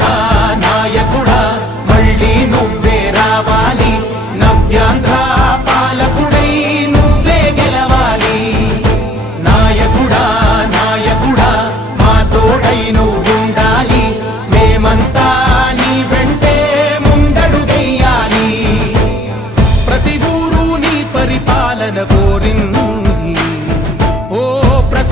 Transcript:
నాయకుడా నాయకుడా మళ్ళీ నువ్వే రావాలి నవ్యాంధ్ర పాలకుడై నువ్వే గెలవాలి నాయకుడా నాయకుడా మా తోడై నువ్వు ఉండాలి మేమంతా నీ వెంటే ముందడు గెయ్యాలి ప్రతి పరిపాలన కోరిన్నూ